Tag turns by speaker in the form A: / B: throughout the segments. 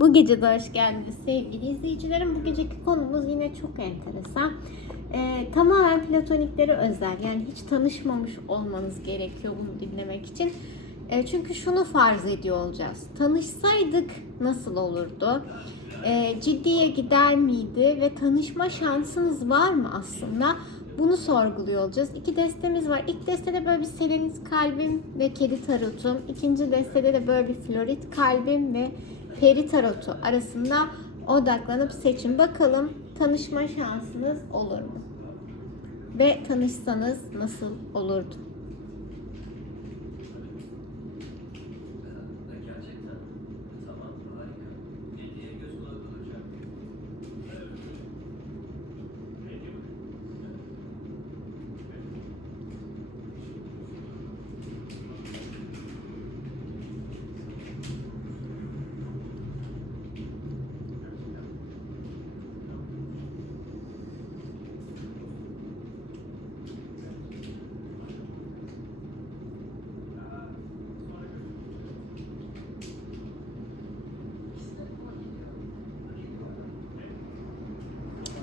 A: Bu gece de hoş geldiniz sevgili izleyicilerim. Bu geceki konumuz yine çok enteresan. Ee, tamamen platoniklere özel. Yani hiç tanışmamış olmanız gerekiyor bunu dinlemek için. Ee, çünkü şunu farz ediyor olacağız. Tanışsaydık nasıl olurdu? Ee, ciddiye gider miydi? Ve tanışma şansınız var mı aslında? Bunu sorguluyor olacağız. İki destemiz var. İlk destede böyle bir selenit kalbim ve kedi tarotum. İkinci destede de böyle bir florit kalbim ve peri tarotu arasında odaklanıp seçin. Bakalım tanışma şansınız olur mu? Ve tanışsanız nasıl olurdu?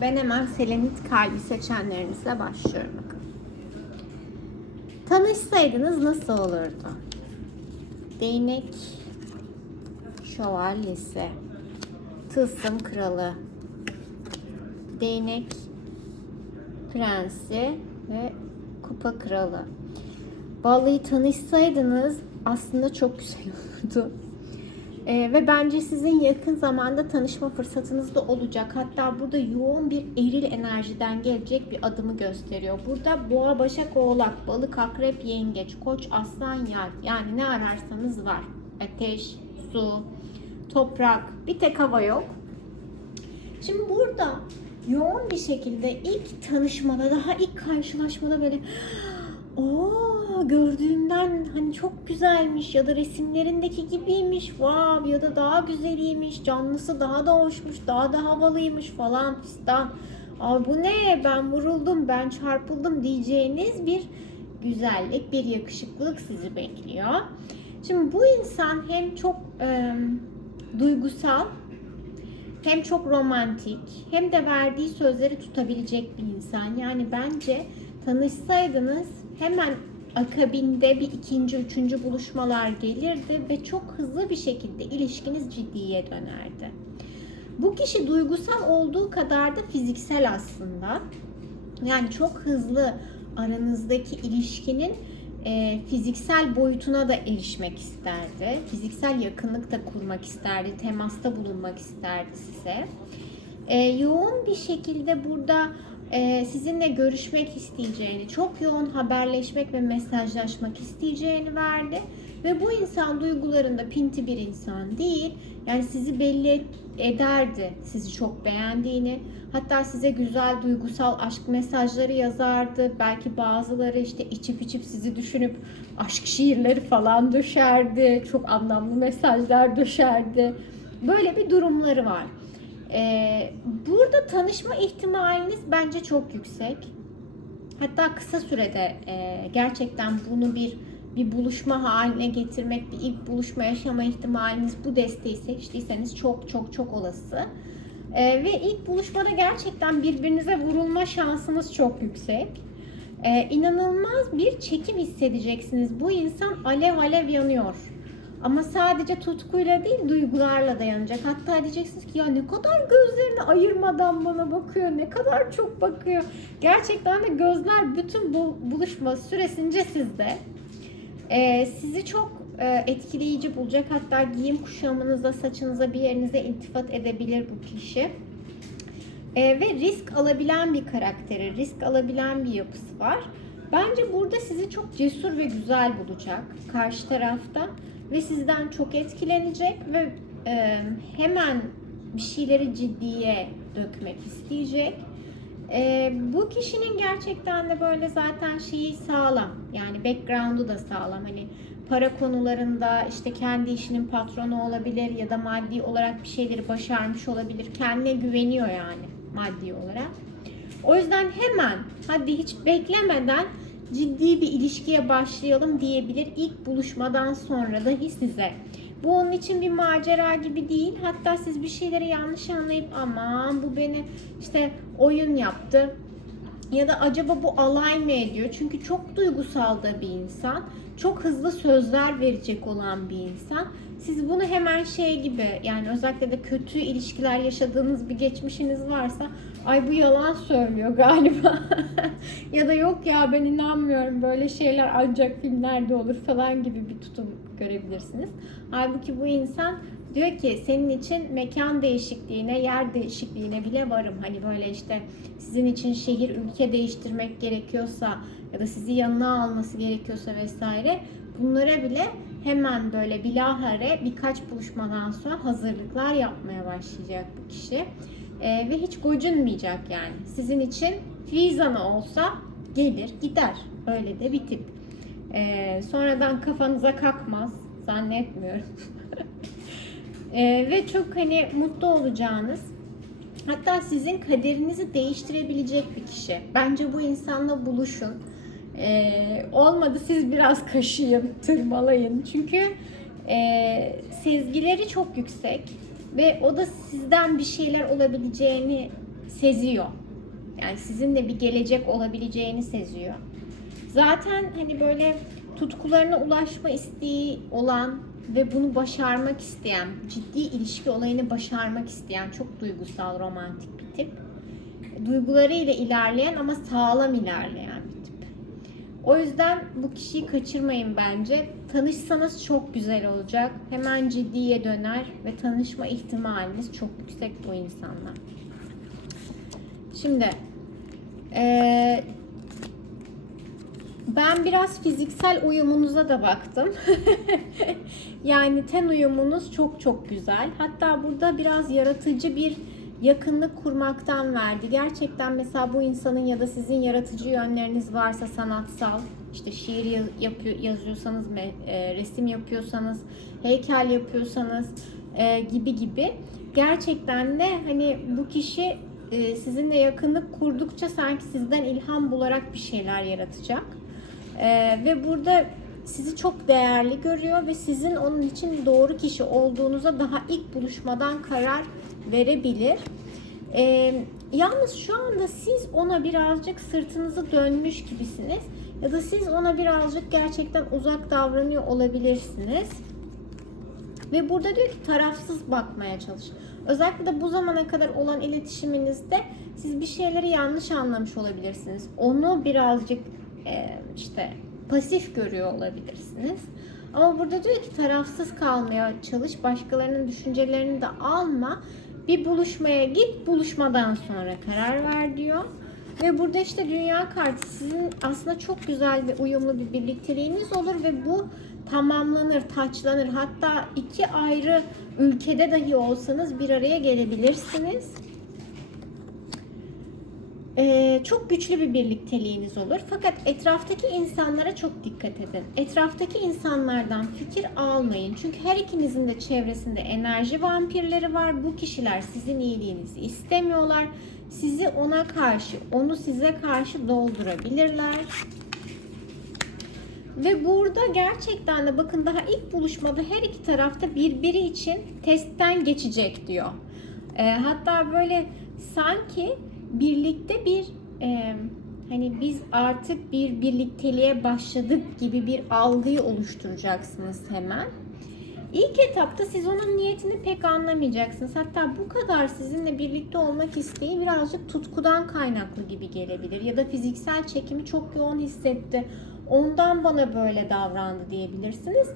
A: Ben hemen selenit kalbi seçenlerinizle başlıyorum. Tanışsaydınız nasıl olurdu? Değnek şövalyesi, tılsım kralı, değnek prensi ve kupa kralı. Vallahi tanışsaydınız aslında çok güzel olurdu. Ee, ve bence sizin yakın zamanda tanışma fırsatınız da olacak. Hatta burada yoğun bir eril enerjiden gelecek bir adımı gösteriyor. Burada boğa, başak, oğlak, balık, akrep, yengeç, koç, aslan, yay. Yani ne ararsanız var. Ateş, su, toprak. Bir tek hava yok. Şimdi burada yoğun bir şekilde ilk tanışmada, daha ilk karşılaşmada böyle Oo gördüğümden hani çok güzelmiş ya da resimlerindeki gibiymiş wow ya da daha güzeliymiş canlısı daha da hoşmuş daha da havalıymış falan fistan. Aa bu ne ben vuruldum ben çarpıldım diyeceğiniz bir güzellik bir yakışıklılık sizi bekliyor. Şimdi bu insan hem çok e, duygusal hem çok romantik hem de verdiği sözleri tutabilecek bir insan. Yani bence tanışsaydınız hemen akabinde bir ikinci, üçüncü buluşmalar gelirdi ve çok hızlı bir şekilde ilişkiniz ciddiye dönerdi. Bu kişi duygusal olduğu kadar da fiziksel aslında. Yani çok hızlı aranızdaki ilişkinin e, fiziksel boyutuna da erişmek isterdi. Fiziksel yakınlık da kurmak isterdi. Temasta bulunmak isterdi size. E, yoğun bir şekilde burada sizinle görüşmek isteyeceğini, çok yoğun haberleşmek ve mesajlaşmak isteyeceğini verdi. Ve bu insan duygularında pinti bir insan değil. Yani sizi belli ederdi sizi çok beğendiğini. Hatta size güzel duygusal aşk mesajları yazardı. Belki bazıları işte içip içip sizi düşünüp aşk şiirleri falan düşerdi. Çok anlamlı mesajlar düşerdi. Böyle bir durumları var. Ee, burada tanışma ihtimaliniz bence çok yüksek. Hatta kısa sürede e, gerçekten bunu bir bir buluşma haline getirmek, bir ilk buluşma yaşama ihtimaliniz bu desteği seçtiyseniz çok çok çok olası. Ee, ve ilk buluşmada gerçekten birbirinize vurulma şansınız çok yüksek. Ee, inanılmaz bir çekim hissedeceksiniz. Bu insan alev alev yanıyor. Ama sadece tutkuyla değil duygularla da yanacak. Hatta diyeceksiniz ki ya ne kadar gözlerini ayırmadan bana bakıyor, ne kadar çok bakıyor. Gerçekten de gözler bütün bu buluşma süresince sizde. Ee, sizi çok e, etkileyici bulacak. Hatta giyim kuşamınıza, saçınıza, bir yerinize iltifat edebilir bu kişi. Ee, ve risk alabilen bir karakteri, risk alabilen bir yapısı var. Bence burada sizi çok cesur ve güzel bulacak karşı tarafta ve sizden çok etkilenecek ve e, hemen bir şeyleri ciddiye dökmek isteyecek. E, bu kişinin gerçekten de böyle zaten şeyi sağlam. Yani background'u da sağlam. Hani para konularında işte kendi işinin patronu olabilir ya da maddi olarak bir şeyleri başarmış olabilir. Kendine güveniyor yani maddi olarak. O yüzden hemen hadi hiç beklemeden ciddi bir ilişkiye başlayalım diyebilir. İlk buluşmadan sonra dahi size Bu onun için bir macera gibi değil. Hatta siz bir şeyleri yanlış anlayıp aman bu beni işte oyun yaptı ya da acaba bu alay mı ediyor? Çünkü çok duygusal da bir insan. Çok hızlı sözler verecek olan bir insan. Siz bunu hemen şey gibi yani özellikle de kötü ilişkiler yaşadığınız bir geçmişiniz varsa ay bu yalan söylüyor galiba. ya da yok ya ben inanmıyorum böyle şeyler ancak filmlerde olur falan gibi bir tutum görebilirsiniz. Halbuki bu insan diyor ki senin için mekan değişikliğine, yer değişikliğine bile varım. Hani böyle işte sizin için şehir, ülke değiştirmek gerekiyorsa ya da sizi yanına alması gerekiyorsa vesaire bunlara bile hemen böyle bilahare birkaç buluşmadan sonra hazırlıklar yapmaya başlayacak bu kişi. Ee, ve hiç gocunmayacak yani. Sizin için Fizan'a olsa gelir gider. Öyle de bir tip. Ee, sonradan kafanıza kalkmaz. Zannetmiyorum. Ee, ve çok hani mutlu olacağınız hatta sizin kaderinizi değiştirebilecek bir kişi. Bence bu insanla buluşun. Ee, olmadı siz biraz kaşıyın, tırmalayın. Çünkü e, sezgileri çok yüksek ve o da sizden bir şeyler olabileceğini seziyor. Yani sizinle bir gelecek olabileceğini seziyor. Zaten hani böyle tutkularına ulaşma isteği olan ve bunu başarmak isteyen, ciddi ilişki olayını başarmak isteyen çok duygusal, romantik bir tip. Duygularıyla ilerleyen ama sağlam ilerleyen bir tip. O yüzden bu kişiyi kaçırmayın bence. Tanışsanız çok güzel olacak. Hemen ciddiye döner ve tanışma ihtimaliniz çok yüksek bu insanla. Şimdi eee ben biraz fiziksel uyumunuza da baktım. yani ten uyumunuz çok çok güzel. Hatta burada biraz yaratıcı bir yakınlık kurmaktan verdi. Gerçekten mesela bu insanın ya da sizin yaratıcı yönleriniz varsa sanatsal, işte şiir yapıyor, yazıyorsanız, e, resim yapıyorsanız, heykel yapıyorsanız e, gibi gibi gerçekten de hani bu kişi e, sizinle yakınlık kurdukça sanki sizden ilham bularak bir şeyler yaratacak. Ee, ve burada sizi çok değerli görüyor ve sizin onun için doğru kişi olduğunuza daha ilk buluşmadan karar verebilir. Ee, yalnız şu anda siz ona birazcık sırtınızı dönmüş gibisiniz ya da siz ona birazcık gerçekten uzak davranıyor olabilirsiniz. Ve burada diyor ki tarafsız bakmaya çalış. Özellikle de bu zamana kadar olan iletişiminizde siz bir şeyleri yanlış anlamış olabilirsiniz. Onu birazcık işte pasif görüyor olabilirsiniz. Ama burada diyor ki tarafsız kalmaya çalış, başkalarının düşüncelerini de alma. Bir buluşmaya git, buluşmadan sonra karar ver diyor. Ve burada işte dünya kartı sizin aslında çok güzel ve uyumlu bir birlikteliğiniz olur ve bu tamamlanır, taçlanır. Hatta iki ayrı ülkede dahi olsanız bir araya gelebilirsiniz. Ee, çok güçlü bir birlikteliğiniz olur. Fakat etraftaki insanlara çok dikkat edin. Etraftaki insanlardan fikir almayın. Çünkü her ikinizin de çevresinde enerji vampirleri var. Bu kişiler sizin iyiliğinizi istemiyorlar. Sizi ona karşı, onu size karşı doldurabilirler. Ve burada gerçekten de bakın daha ilk buluşmada her iki tarafta birbiri için testten geçecek diyor. Ee, hatta böyle sanki birlikte bir e, hani biz artık bir birlikteliğe başladık gibi bir algıyı oluşturacaksınız hemen. İlk etapta siz onun niyetini pek anlamayacaksınız. Hatta bu kadar sizinle birlikte olmak isteği birazcık tutkudan kaynaklı gibi gelebilir. Ya da fiziksel çekimi çok yoğun hissetti. Ondan bana böyle davrandı diyebilirsiniz.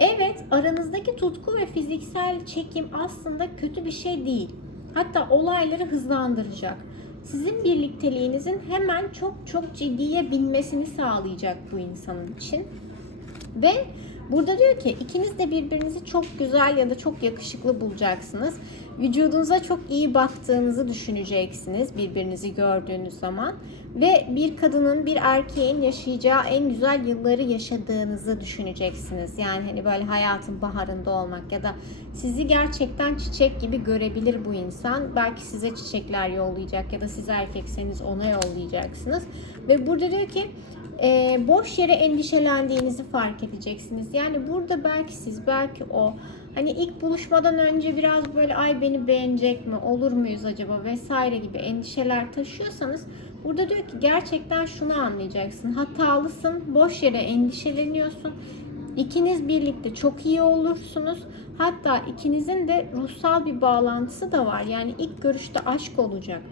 A: Evet aranızdaki tutku ve fiziksel çekim aslında kötü bir şey değil. Hatta olayları hızlandıracak. Sizin birlikteliğinizin hemen çok çok ciddiye binmesini sağlayacak bu insanın için. Ve burada diyor ki ikiniz de birbirinizi çok güzel ya da çok yakışıklı bulacaksınız. Vücudunuza çok iyi baktığınızı düşüneceksiniz birbirinizi gördüğünüz zaman. Ve bir kadının bir erkeğin yaşayacağı en güzel yılları yaşadığınızı düşüneceksiniz. Yani hani böyle hayatın baharında olmak ya da sizi gerçekten çiçek gibi görebilir bu insan. Belki size çiçekler yollayacak ya da siz erkekseniz ona yollayacaksınız. Ve burada diyor ki e, boş yere endişelendiğinizi fark edeceksiniz. Yani burada belki siz, belki o Hani ilk buluşmadan önce biraz böyle ay beni beğenecek mi, olur muyuz acaba vesaire gibi endişeler taşıyorsanız burada diyor ki gerçekten şunu anlayacaksın. Hatalısın, boş yere endişeleniyorsun. İkiniz birlikte çok iyi olursunuz. Hatta ikinizin de ruhsal bir bağlantısı da var. Yani ilk görüşte aşk olacak.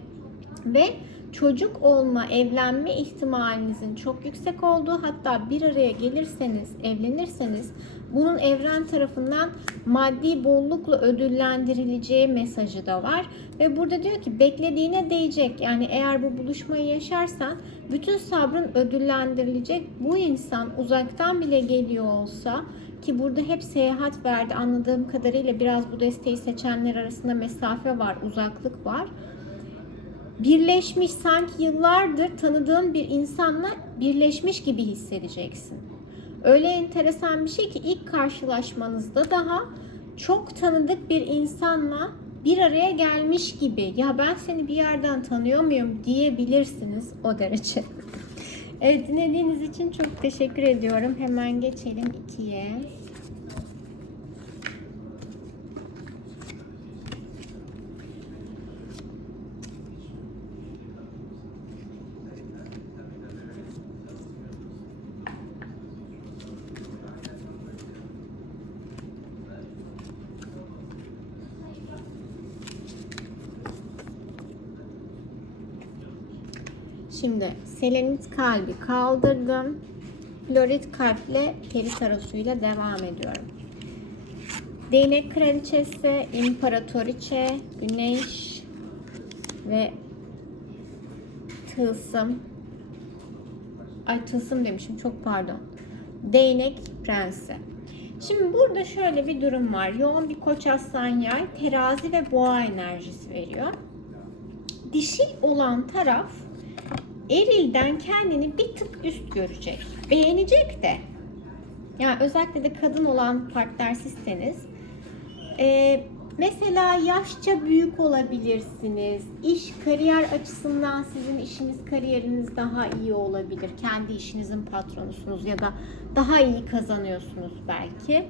A: Ve çocuk olma, evlenme ihtimalinizin çok yüksek olduğu hatta bir araya gelirseniz, evlenirseniz bunun evren tarafından maddi bollukla ödüllendirileceği mesajı da var. Ve burada diyor ki beklediğine değecek. Yani eğer bu buluşmayı yaşarsan bütün sabrın ödüllendirilecek. Bu insan uzaktan bile geliyor olsa ki burada hep seyahat verdi anladığım kadarıyla biraz bu desteği seçenler arasında mesafe var, uzaklık var birleşmiş sanki yıllardır tanıdığın bir insanla birleşmiş gibi hissedeceksin. Öyle enteresan bir şey ki ilk karşılaşmanızda daha çok tanıdık bir insanla bir araya gelmiş gibi ya ben seni bir yerden tanıyor muyum diyebilirsiniz o derece. Evet dinlediğiniz için çok teşekkür ediyorum. Hemen geçelim ikiye. Şimdi selenit kalbi kaldırdım. Florit kalple peri tarosuyla devam ediyorum. Değnek kraliçesi, imparatoriçe, güneş ve tılsım. Ay tılsım demişim çok pardon. Değnek prensi. Şimdi burada şöyle bir durum var. Yoğun bir koç aslan yay, terazi ve boğa enerjisi veriyor. Dişi olan taraf erilden kendini bir tık üst görecek. Beğenecek de. Yani özellikle de kadın olan partnersizseniz e, mesela yaşça büyük olabilirsiniz. İş, kariyer açısından sizin işiniz, kariyeriniz daha iyi olabilir. Kendi işinizin patronusunuz ya da daha iyi kazanıyorsunuz belki.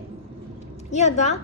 A: Ya da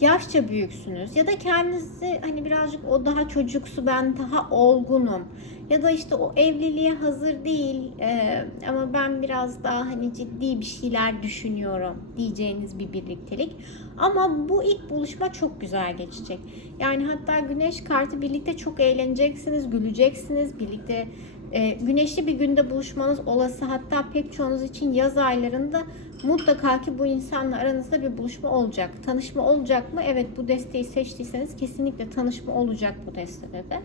A: yaşça büyüksünüz ya da kendinizi hani birazcık o daha çocuksu ben daha olgunum ya da işte o evliliğe hazır değil e, ama ben biraz daha hani ciddi bir şeyler düşünüyorum diyeceğiniz bir birliktelik. Ama bu ilk buluşma çok güzel geçecek. Yani hatta güneş kartı birlikte çok eğleneceksiniz güleceksiniz birlikte e, güneşli bir günde buluşmanız olası hatta pek çoğunuz için yaz aylarında mutlaka ki bu insanla aranızda bir buluşma olacak. Tanışma olacak mı? Evet bu desteği seçtiyseniz kesinlikle tanışma olacak bu destede de.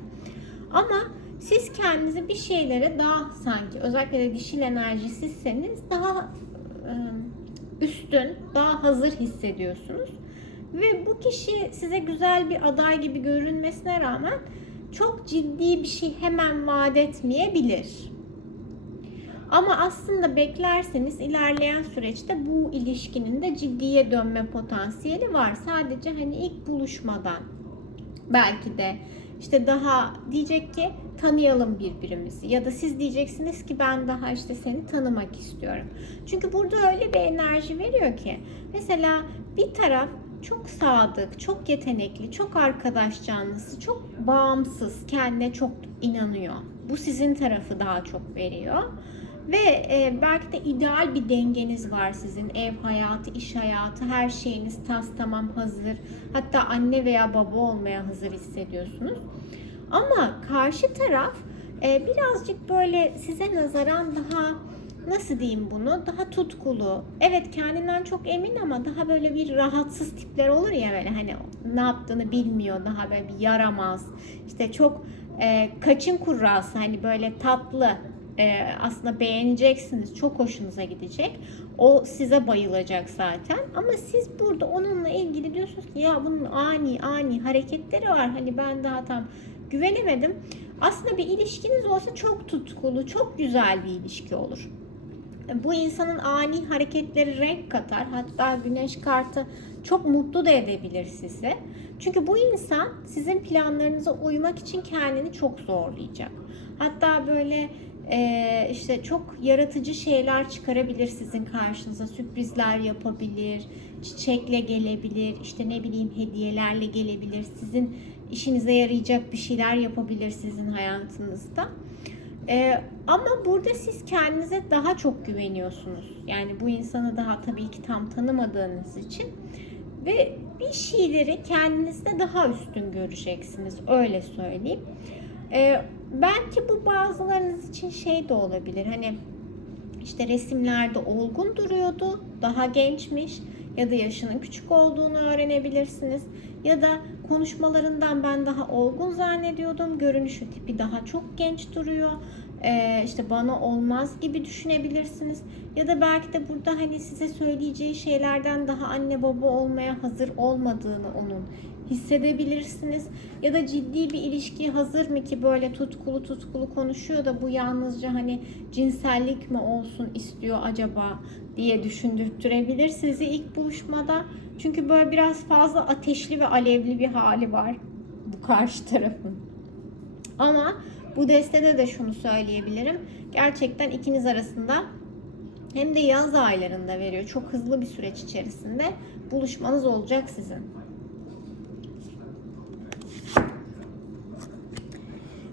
A: Ama siz kendinizi bir şeylere daha sanki özellikle de dişil enerjisizseniz daha e, üstün, daha hazır hissediyorsunuz. Ve bu kişi size güzel bir aday gibi görünmesine rağmen çok ciddi bir şey hemen vaat etmeyebilir. Ama aslında beklerseniz ilerleyen süreçte bu ilişkinin de ciddiye dönme potansiyeli var. Sadece hani ilk buluşmadan belki de işte daha diyecek ki tanıyalım birbirimizi ya da siz diyeceksiniz ki ben daha işte seni tanımak istiyorum. Çünkü burada öyle bir enerji veriyor ki mesela bir taraf çok sadık, çok yetenekli, çok arkadaş canlısı, çok bağımsız, kendine çok inanıyor. Bu sizin tarafı daha çok veriyor. Ve e, belki de ideal bir dengeniz var sizin. Ev hayatı, iş hayatı, her şeyiniz tas tamam hazır. Hatta anne veya baba olmaya hazır hissediyorsunuz. Ama karşı taraf e, birazcık böyle size nazaran daha nasıl diyeyim bunu daha tutkulu. Evet kendinden çok emin ama daha böyle bir rahatsız tipler olur ya böyle hani ne yaptığını bilmiyor daha böyle bir yaramaz. İşte çok e, kaçın kurrası hani böyle tatlı e, aslında beğeneceksiniz. Çok hoşunuza gidecek. O size bayılacak zaten. Ama siz burada onunla ilgili diyorsunuz ki ya bunun ani ani hareketleri var. Hani ben daha tam güvenemedim. Aslında bir ilişkiniz olsa çok tutkulu, çok güzel bir ilişki olur. Bu insanın ani hareketleri renk katar. Hatta güneş kartı çok mutlu da edebilir sizi. Çünkü bu insan sizin planlarınıza uymak için kendini çok zorlayacak. Hatta böyle Ee, işte çok yaratıcı şeyler çıkarabilir sizin karşınıza. Sürprizler yapabilir, çiçekle gelebilir, işte ne bileyim hediyelerle gelebilir. Sizin işinize yarayacak bir şeyler yapabilir sizin hayatınızda. Ee, ama burada siz kendinize daha çok güveniyorsunuz. Yani bu insanı daha tabii ki tam tanımadığınız için ve bir şeyleri kendinizde daha üstün göreceksiniz. Öyle söyleyeyim. Ee, belki bu bazılarınız için şey de olabilir. Hani işte resimlerde olgun duruyordu, daha gençmiş ya da yaşının küçük olduğunu öğrenebilirsiniz. Ya da konuşmalarından ben daha olgun zannediyordum, görünüşü tipi daha çok genç duruyor. Ee, işte bana olmaz gibi düşünebilirsiniz. Ya da belki de burada hani size söyleyeceği şeylerden daha anne baba olmaya hazır olmadığını onun hissedebilirsiniz. Ya da ciddi bir ilişkiye hazır mı ki böyle tutkulu tutkulu konuşuyor da bu yalnızca hani cinsellik mi olsun istiyor acaba diye düşündürtürebilir sizi ilk buluşmada. Çünkü böyle biraz fazla ateşli ve alevli bir hali var bu karşı tarafın. Ama bu destede de şunu söyleyebilirim. Gerçekten ikiniz arasında hem de yaz aylarında veriyor. Çok hızlı bir süreç içerisinde buluşmanız olacak sizin.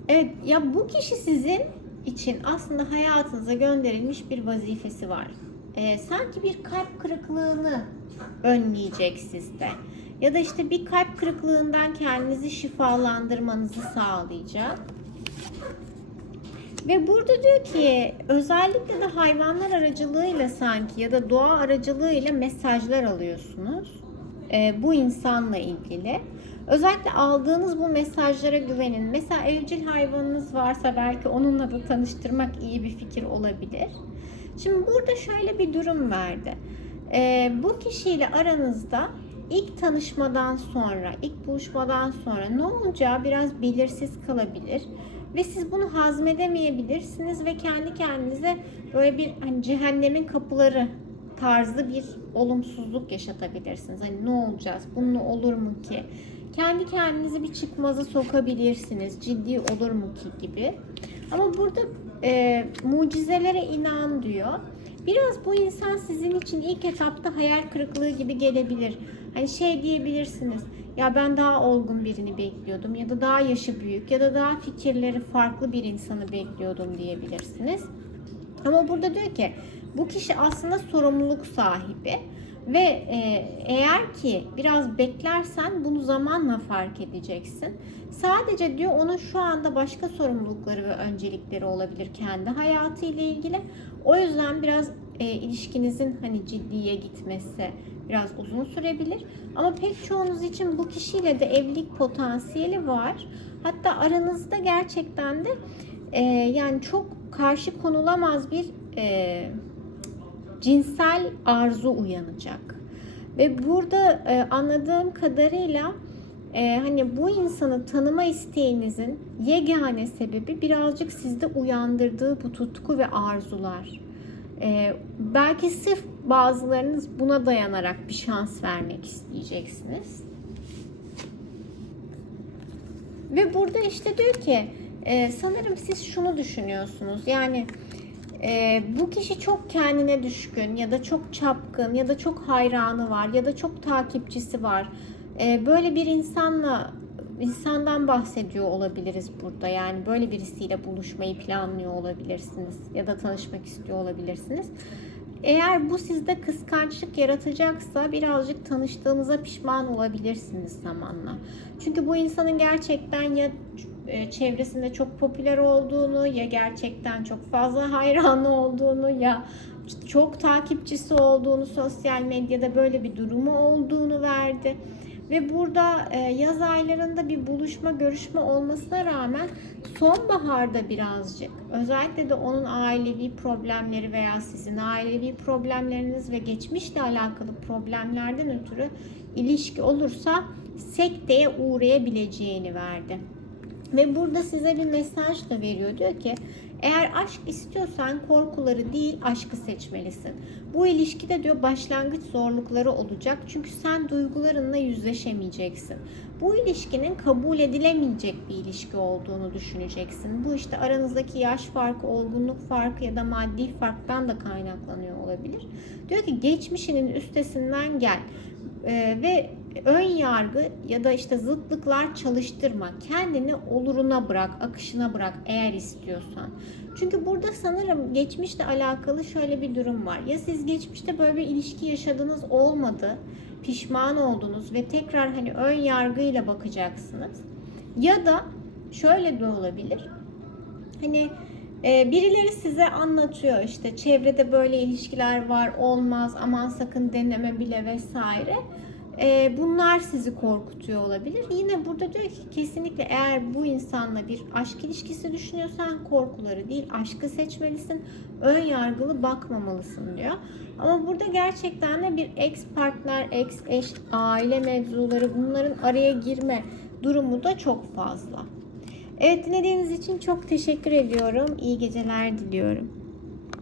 A: Evet ya bu kişi sizin için aslında hayatınıza gönderilmiş bir vazifesi var. Ee, sanki bir kalp kırıklığını önleyecek sizde. Ya da işte bir kalp kırıklığından kendinizi şifalandırmanızı sağlayacak. Ve burada diyor ki özellikle de hayvanlar aracılığıyla sanki ya da doğa aracılığıyla mesajlar alıyorsunuz. Ee, bu insanla ilgili. Özellikle aldığınız bu mesajlara güvenin. Mesela evcil hayvanınız varsa belki onunla da tanıştırmak iyi bir fikir olabilir. Şimdi burada şöyle bir durum verdi. Ee, bu kişiyle aranızda ilk tanışmadan sonra, ilk buluşmadan sonra ne olacağı biraz belirsiz kalabilir. Ve siz bunu hazmedemeyebilirsiniz ve kendi kendinize böyle bir hani cehennemin kapıları tarzı bir olumsuzluk yaşatabilirsiniz. Hani ne olacağız? Bununla olur mu ki? Kendi kendinizi bir çıkmaza sokabilirsiniz. Ciddi olur mu ki gibi. Ama burada e, mucizelere inan diyor. Biraz bu insan sizin için ilk etapta hayal kırıklığı gibi gelebilir. Hani şey diyebilirsiniz. Ya ben daha olgun birini bekliyordum ya da daha yaşı büyük ya da daha fikirleri farklı bir insanı bekliyordum diyebilirsiniz. Ama burada diyor ki bu kişi aslında sorumluluk sahibi ve e, eğer ki biraz beklersen bunu zamanla fark edeceksin. Sadece diyor onun şu anda başka sorumlulukları ve öncelikleri olabilir kendi hayatı ile ilgili. O yüzden biraz e, ilişkinizin hani ciddiye gitmesi biraz uzun sürebilir. Ama pek çoğunuz için bu kişiyle de evlilik potansiyeli var. Hatta aranızda gerçekten de e, yani çok karşı konulamaz bir e, cinsel arzu uyanacak. Ve burada e, anladığım kadarıyla e, hani bu insanı tanıma isteğinizin yegane sebebi birazcık sizde uyandırdığı bu tutku ve arzular. E, belki sırf bazılarınız buna dayanarak bir şans vermek isteyeceksiniz. Ve burada işte diyor ki e, sanırım siz şunu düşünüyorsunuz. Yani e, bu kişi çok kendine düşkün ya da çok çapkın ya da çok hayranı var ya da çok takipçisi var. E, böyle bir insanla insandan bahsediyor olabiliriz burada. Yani böyle birisiyle buluşmayı planlıyor olabilirsiniz ya da tanışmak istiyor olabilirsiniz. Eğer bu sizde kıskançlık yaratacaksa birazcık tanıştığınıza pişman olabilirsiniz zamanla. Çünkü bu insanın gerçekten ya e, çevresinde çok popüler olduğunu ya gerçekten çok fazla hayranı olduğunu ya çok takipçisi olduğunu sosyal medyada böyle bir durumu olduğunu verdi. Ve burada e, yaz aylarında bir buluşma, görüşme olmasına rağmen sonbaharda birazcık özellikle de onun ailevi problemleri veya sizin ailevi problemleriniz ve geçmişle alakalı problemlerden ötürü ilişki olursa sekteye uğrayabileceğini verdi. Ve burada size bir mesaj da veriyor. Diyor ki Eğer aşk istiyorsan korkuları değil aşkı seçmelisin. Bu ilişkide diyor başlangıç zorlukları olacak. Çünkü sen duygularınla yüzleşemeyeceksin. Bu ilişkinin kabul edilemeyecek bir ilişki olduğunu düşüneceksin. Bu işte aranızdaki yaş farkı, olgunluk farkı ya da maddi farktan da kaynaklanıyor olabilir. Diyor ki geçmişinin üstesinden gel. Ee, ve ön yargı ya da işte zıtlıklar çalıştırma. Kendini oluruna bırak, akışına bırak eğer istiyorsan. Çünkü burada sanırım geçmişle alakalı şöyle bir durum var. Ya siz geçmişte böyle bir ilişki yaşadınız olmadı, pişman oldunuz ve tekrar hani ön yargıyla bakacaksınız. Ya da şöyle de olabilir. Hani e, birileri size anlatıyor işte çevrede böyle ilişkiler var olmaz aman sakın deneme bile vesaire. E, bunlar sizi korkutuyor olabilir. Yine burada diyor ki kesinlikle eğer bu insanla bir aşk ilişkisi düşünüyorsan korkuları değil aşkı seçmelisin. Ön yargılı bakmamalısın diyor. Ama burada gerçekten de bir ex partner, ex eş, aile mevzuları bunların araya girme durumu da çok fazla. Evet dinlediğiniz için çok teşekkür ediyorum. İyi geceler diliyorum.